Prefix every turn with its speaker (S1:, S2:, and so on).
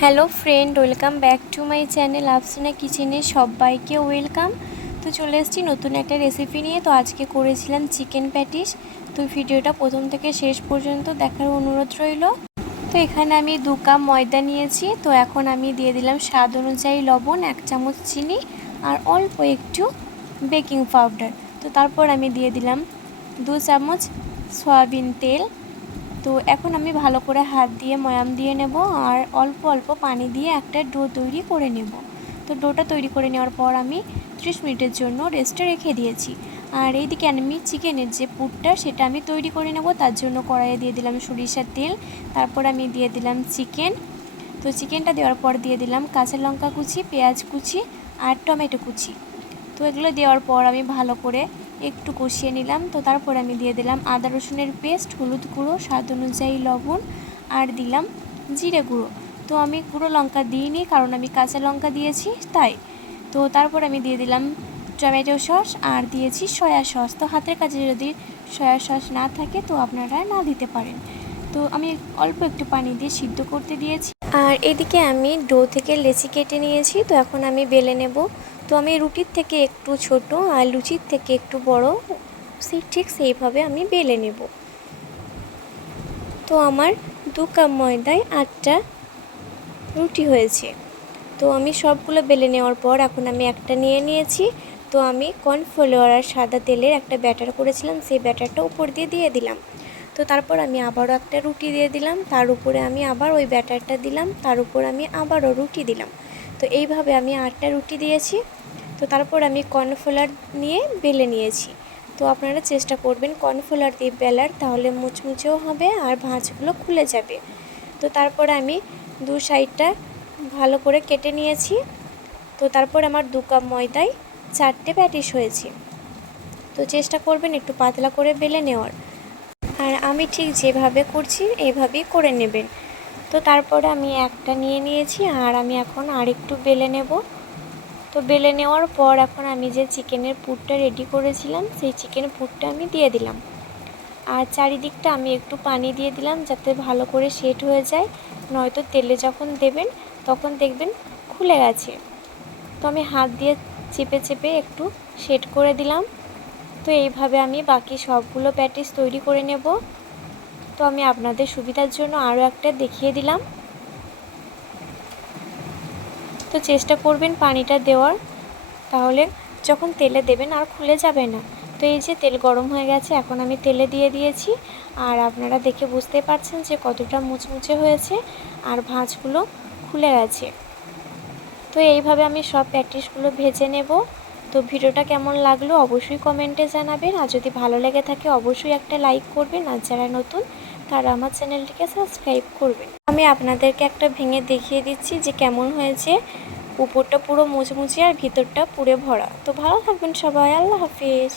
S1: Hello friend, welcome back to my channel Afsina কিচেনে সবাইকে welcome. তো চলে এসেছি নতুন একটা রেসিপি নিয়ে। তো আজকে করেছিলাম চিকেন প্যাটিস। তো ভিডিওটা প্রথম থেকে শেষ পর্যন্ত দেখার অনুরোধ রইল। তো এখানে আমি দু কাপ ময়দা নিয়েছি। তো এখন আমি দিয়ে দিলাম স্বাদ অনুযায়ী লবণ, এক চামচ চিনি আর অল্প একটু বেকিং পাউডার তো তারপর আমি দিয়ে দিলাম দু চামচ সয়াবিন তেল। তো এখন আমি ভালো করে হাত দিয়ে ময়াম দিয়ে নেব আর অল্প অল্প পানি দিয়ে একটা ডো তৈরি করে নেব। তো ডোটা তৈরি করে নেওয়ার পর আমি ত্রিশ মিনিটের জন্য রেস্টে রেখে দিয়েছি। আর এইদিকে আমি চিকেনের যে পুরটা সেটা আমি তৈরি করে নেব, তার জন্য কড়াইয়ে দিয়ে দিলাম সরিষার তেল, তারপর আমি দিয়ে দিলাম চিকেন। তো চিকেনটা দেওয়ার পর দিয়ে দিলাম কাঁচা লঙ্কা কুচি, পেঁয়াজ কুচি আর টমেটো কুচি। তো এগুলো দেওয়ার পর আমি ভালো করে একটু কষিয়ে নিলাম। তো তারপর আমি দিয়ে দিলাম আদা রসুনের পেস্ট, হলুদ গুঁড়ো, স্বাদ অনুযায়ী লবণ আর দিলাম জিরে গুঁড়ো। তো আমি গুঁড়ো লঙ্কা দিইনি কারণ আমি কাঁচা লঙ্কা দিয়েছি, তাই। তো তারপর আমি দিয়ে দিলাম টমেটো সস আর দিয়েছি সয়া সস। তো হাতের কাছে যদি সয়া সস না থাকে তো আপনারা না দিতে পারেন। তো আমি অল্প একটু পানি দিয়ে সিদ্ধ করতে দিয়েছি। আর এদিকে আমি ডো থেকে লেচি কেটে নিয়েছি। তো এখন আমি বেলে নেব। তো আমি রুটির থেকে একটু ছোট আর লুচির থেকে একটু বড় সেই ঠিক সেইভাবে আমি বেলে নেব। তো আমার দু কাপ ময়দায় আটটা রুটি হয়েছে। তো আমি সবগুলো বেলে নেওয়ার পর এখন আমি একটা নিয়ে নিয়েছি। তো আমি কর্নফ্লাওয়ার আর সাদা তেলের একটা ব্যাটার করেছিলাম, সেই ব্যাটারটা উপর দিয়ে দিয়ে দিলাম। তো তারপর আমি আবারও একটা রুটি দিয়ে দিলাম, তার উপরে আমি আবার ওই ব্যাটারটা দিলাম, তার উপর আমি আবারও রুটি দিলাম। তো এইভাবে আমি আটটা রুটি দিয়েছি। তো তারপর আমি কর্নফ্লাওয়ার নিয়ে বেলে নিয়েছি। তো আপনারা চেষ্টা করবেন কর্নফ্লাওয়ার দিয়ে বেলার, তাহলে মুচমুচেও হবে আর ভাঁজগুলো খুলে যাবে। তো তারপর আমি দু সাইডটা ভালো করে কেটে নিয়েছি। তো তারপর আমার দু কাপ ময়দায় চারটে প্যাটিস হয়েছে। তো চেষ্টা করবেন একটু পাতলা করে বেলে নেওয়ার। আর আমি ঠিক যেভাবে করছি এইভাবেই করে নেবেন। তো তারপরে আমি একটা নিয়ে নিয়েছি, আর আমি এখন আরেকটু বেলে নেব। তো বেলে নেওয়ার পর এখন আমি যে চিকেনের পুরটা রেডি করেছিলাম, সেই চিকেন পুরটা আমি দিয়ে দিলাম। আর চারিদিকটা আমি একটু পানি দিয়ে দিলাম যাতে ভালো করে সেট হয়ে যায়। নয়তো তেলে যখন দেবেন, তখন দেখবেন খুলে গেছে। তো আমি হাত দিয়ে চেপে চেপে একটু সেট করে দিলাম। তো এইভাবে আমি বাকি সবগুলো প্যাটিস তৈরি করে নেব। তো আমি আপনাদের সুবিধার জন্য আরও একটা দেখিয়ে দিলাম। তো চেষ্টা করবেন পানিটা দেওয়ার। তাহলে যখন তেলে দেবেন আর খুলে যাবে না। তো এই যে তেল গরম হয়ে গেছে, এখন আমি তেলে দিয়ে দিয়েছি। আর আপনারা দেখে বুঝতে পারছেন যে কতটা মুচমুচে হয়েছে আর ভাঁজগুলো খুলে গেছে। তো এইভাবে আমি সব প্যাটিসগুলো ভেজে নেব। তো ভিডিওটা কেমন লাগল অবশ্যই কমেন্টে জানাবেন। আর যদি ভালো লেগে থাকে অবশ্যই একটা লাইক করবেন। আর যারা নতুন, তারা আমার চ্যানেলটিকে সাবস্ক্রাইব করবেন। আমি আপনাদেরকে একটা ভেঙে দেখিয়ে দিচ্ছি যে কেমন হয়েছে। উপরটা পুরো মুচমুচে আর ভিতরটা পুরে ভরা। তো ভালো থাকবেন সবাই, আল্লাহ হাফিজ।